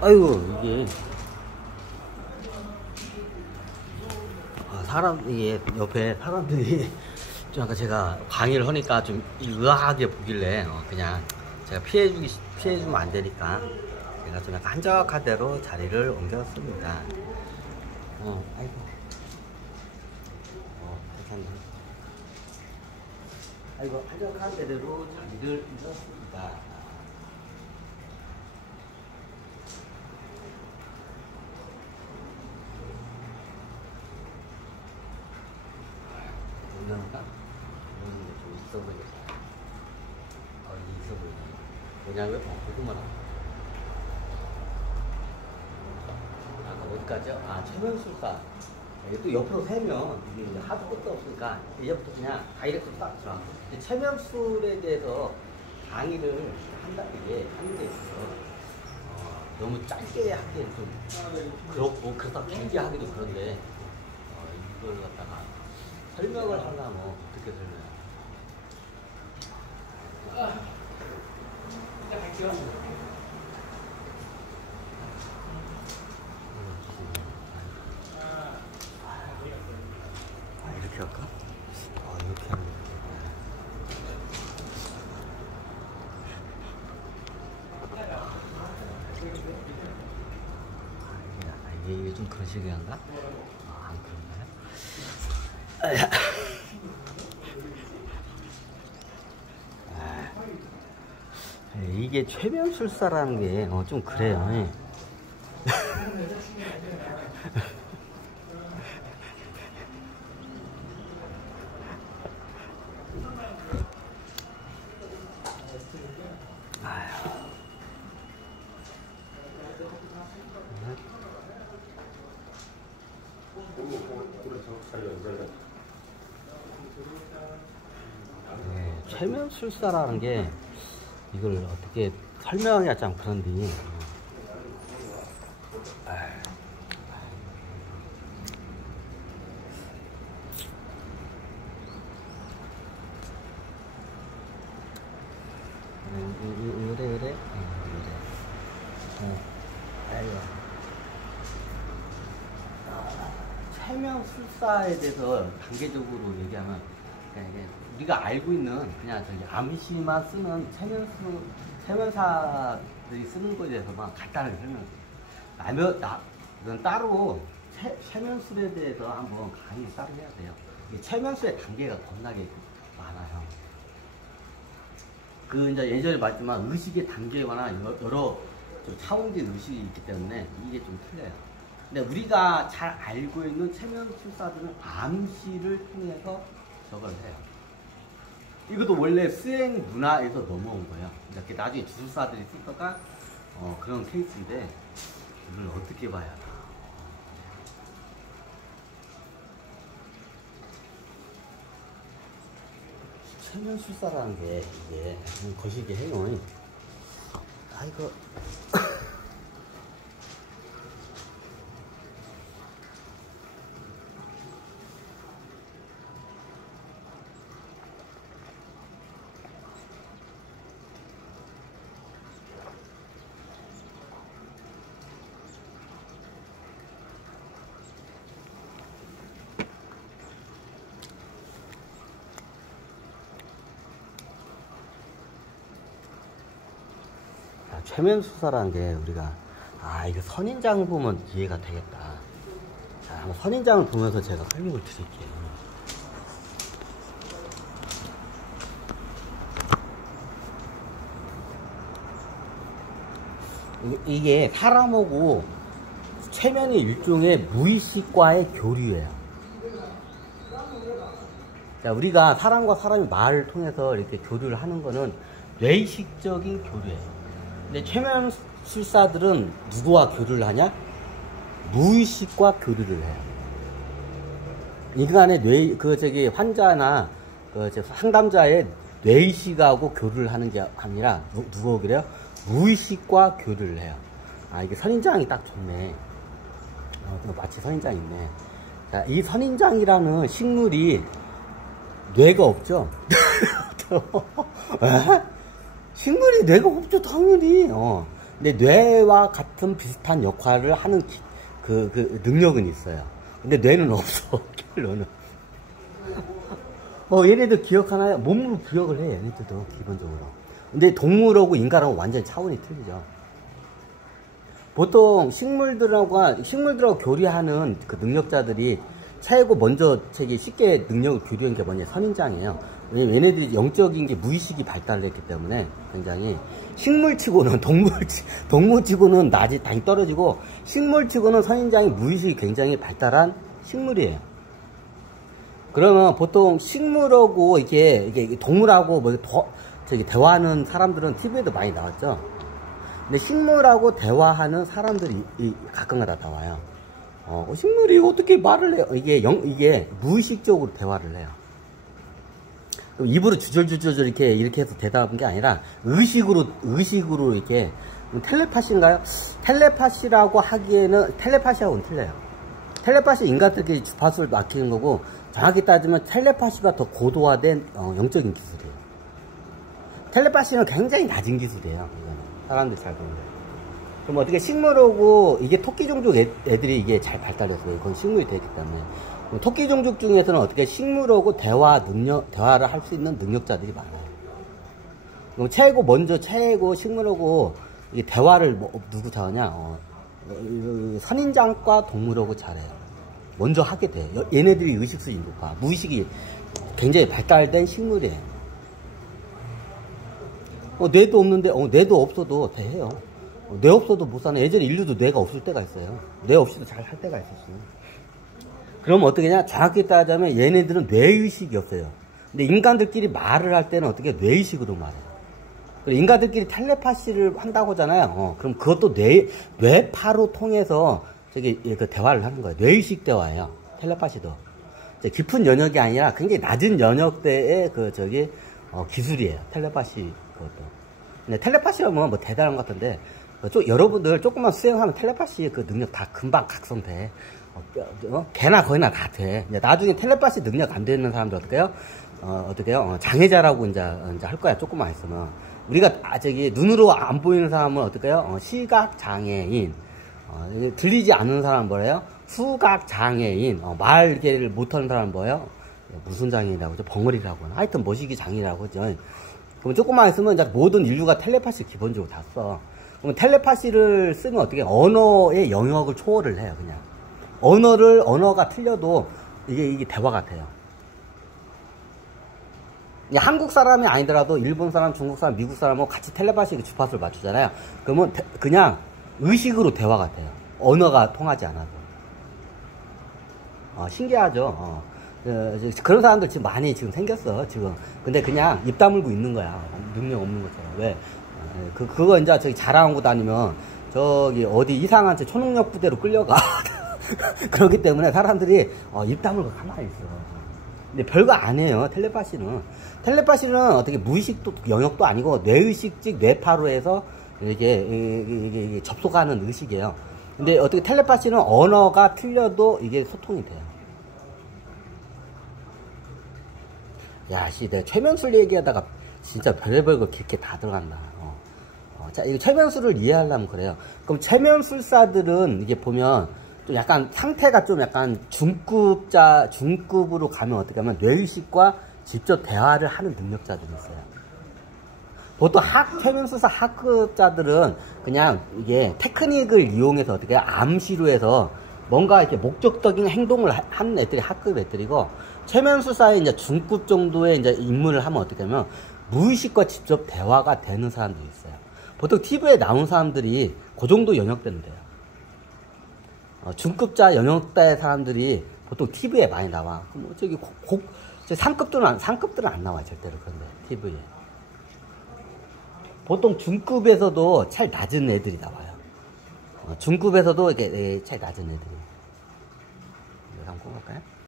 아이고, 이게 이게 옆에 사람들이 좀 아까 제가 강의를 하니까 좀 의아하게 보길래 그냥 제가 피해주면 안 되니까 제가 좀 약간 한적한 대로 자리를 옮겼습니다. 아이고, 괜찮네. 아이고, 한적한 대로 자리를 옮겼습니다. 뭔가? 이런 게 좀 있어 보이겠다. 이게 있어 보이네. 뭐냐면, 고구마라. 어디까지요? 최면술사. 이게 또 옆으로 세면, 이게 이제 하도 끝도 없으니까, 이제부터 그냥 다이렉트로 딱 들어가고. 최면술에 대해서 강의를 하는 데 있어서, 너무 짧게 하기엔 좀 그렇고, 그렇다 길게 하기도 그런데, 이걸 갖다가 설명을 하려면 어떻게 설명해요? 이렇게 할까? 이렇게 하면 이게 좀 그런 식의 한가? 안 그런가요? 이게 최면술사라는 게 좀 그래요. 최면술사라는 게 이걸 어떻게 설명하기가 참 그런데 그래. 최면술사에 대해서 단계적으로 얘기하면 이게 우리가 알고 있는 그냥 저기 암시만 쓰는 최면사들이 쓰는 거에 대해서만 간단하게 설명해요. 이건 따로 최면술에 대해서 한번 강의 따로 해야 돼요. 최면술의 단계가 겁나게 많아요. 이제 예전에 말했지만 의식의 단계에 관한 여러 차원적인 의식이 있기 때문에 이게 좀 틀려요. 근데 우리가 잘 알고 있는 최면술사들은 암시를 통해서 저걸 해요. 이것도 원래 수행 문화에서 넘어온 거예요. 이렇게 나중에 주술사들이 쓰다가 그런 케이스인데 이걸 어떻게 봐야 하나. 최면술사라는 게 이게 거시기 해요. 이거 최면술사라는 게 우리가 이거 선인장 보면 이해가 되겠다. 자, 한번 선인장을 보면서 제가 설명을 드릴게요. 이게 사람하고 최면이 일종의 무의식과의 교류예요. 자, 우리가 사람과 사람이 말을 통해서 이렇게 교류를 하는 거는 뇌의식적인 교류예요. 근데 최면술사들은 누구와 교류를 하냐? 무의식과 교류를 해요. 인간의 환자나 상담자의 뇌의식하고 교류를 하는 게 아니라 누구 그래요? 무의식과 교류를 해요. 이게 선인장이 딱 좋네. 마치 선인장 있네. 자, 이 선인장이라는 식물이 뇌가 없죠? 식물이 뇌가 없죠, 당연히. 근데 뇌와 같은 비슷한 역할을 하는 그 능력은 있어요. 근데 뇌는 없어. 킬러는. 얘네들 기억하나요? 몸으로 기억을 해, 얘네들도 기본적으로. 근데 동물하고 인간하고 완전히 차원이 틀리죠. 보통 식물들하고 교류하는 그 능력자들이 최고 먼저 쉽게 능력을 교류한 게 뭐냐, 선인장이에요. 왜냐면 얘네들이 영적인 게 무의식이 발달했기 때문에 굉장히 식물치고는 동물치고는 낮이 당연히 떨어지고, 식물치고는 선인장이 무의식이 굉장히 발달한 식물이에요. 그러면 보통 식물하고 이게 동물하고 대화하는 사람들은 TV에도 많이 나왔죠. 근데 식물하고 대화하는 사람들이 가끔가다 나와요. 식물이 어떻게 말을 해요? 이게 무의식적으로 대화를 해요. 입으로 주절주절 이렇게 해서 대답한 게 아니라 의식으로 이렇게. 텔레파시인가요? 텔레파시라고 하기에는 텔레파시하고는 틀려요. 텔레파시 인간들끼리 주파수를 맡기는 거고, 정확히 따지면 텔레파시가 더 고도화된 영적인 기술이에요. 텔레파시는 굉장히 낮은 기술이에요. 사람들이 잘 보는 거예요. 그럼 어떻게 식물하고, 이게 토끼 종족 애들이 이게 잘 발달했어요. 그건 식물이 되기 때문에. 토끼 종족 중에서는 어떻게 식물하고 대화를 할 수 있는 능력자들이 많아요. 그럼 최고 식물하고 이 대화를 누구 잘하냐? 선인장과 동물하고 잘해요. 먼저 하게 돼. 얘네들이 의식수인 높아. 무의식이 굉장히 발달된 식물이에요. 뇌도 없는데, 뇌도 없어도 대해요. 뇌 없어도 못 사는. 예전에 인류도 뇌가 없을 때가 있어요. 뇌 없이도 잘 할 때가 있었어요. 그럼 어떻게 냐? 정확히 따지자면 얘네들은 뇌의식이 없어요. 근데 인간들끼리 말을 할 때는 어떻게 뇌의식으로 말해요. 인간들끼리 텔레파시를 한다고 하잖아요. 그럼 그것도 뇌파로 통해서 그 대화를 하는 거예요. 뇌의식 대화예요. 텔레파시도. 깊은 영역이 아니라 굉장히 낮은 영역대의 기술이에요. 텔레파시 그것도. 근데 텔레파시라면 뭐 대단한 것 같은데, 여러분들 조금만 수행하면 텔레파시 그 능력 다 금방 각성돼. 개나 거의나 다 돼. 나중에 텔레파시 능력 안 되는 사람들 어떡해요? 장애자라고 이제 할 거야. 조금만 있으면. 우리가 눈으로 안 보이는 사람은 어떡해요? 시각장애인. 들리지 않는 사람은 뭐예요? 후각장애인. 말을 못하는 사람은 뭐예요? 무슨 장애인이라고 하죠? 벙어리라고 하나? 하여튼 머시기 장애라고 하죠. 그럼 조금만 있으면 이제 모든 인류가 텔레파시 기본적으로 다 써. 그럼 텔레파시를 쓰면 어떻게 언어의 영역을 초월을 해요, 그냥. 언어가 틀려도 이게 대화가 돼요. 한국 사람이 아니더라도 일본 사람, 중국 사람, 미국 사람하고 같이 텔레파시 주파수를 맞추잖아요. 그러면 그냥 의식으로 대화가 돼요. 언어가 통하지 않아도. 신기하죠. 그런 사람들 지금 많이 생겼어, 지금. 근데 그냥 입 다물고 있는 거야. 능력 없는 것처럼. 왜? 그거 이제 자랑하고 다니면 어디 이상한 초능력 부대로 끌려가. 그렇기 때문에 사람들이 입 다물고 가만히 있어. 근데 별거 아니에요. 텔레파시는 어떻게 무의식 영역도 아니고 뇌의식직 뇌파로 해서 이게 접속하는 의식이에요. 근데 어떻게 텔레파시는 언어가 틀려도 이게 소통이 돼요. 야, 내가 최면술 얘기하다가 진짜 별의별 거 깊게 다 들어간다. 자, 이거 최면술을 이해하려면 그래요. 그럼 최면술사들은 이게 보면 좀 약간 상태가 좀 약간 중급으로 가면 어떻게 하면 뇌의식과 직접 대화를 하는 능력자들이 있어요. 보통 최면술사 하급자들은 그냥 이게 테크닉을 이용해서 어떻게 암시로 해서 뭔가 이렇게 목적적인 행동을 하는 애들이 하급 애들이고, 최면술사의 이제 중급 정도의 이제 입문을 하면 어떻게 하면 무의식과 직접 대화가 되는 사람들이 있어요. 보통 TV에 나온 사람들이 그 정도 영역대인데요. 중급자 영역대의 사람들이 보통 TV에 많이 나와. 뭐 상급들은 안 나와, 절대로. 그런데 TV에. 보통 중급에서도 차이 낮은 애들이 나와요. 중급에서도 이렇게 차이 낮은 애들이. 한번 볼까요?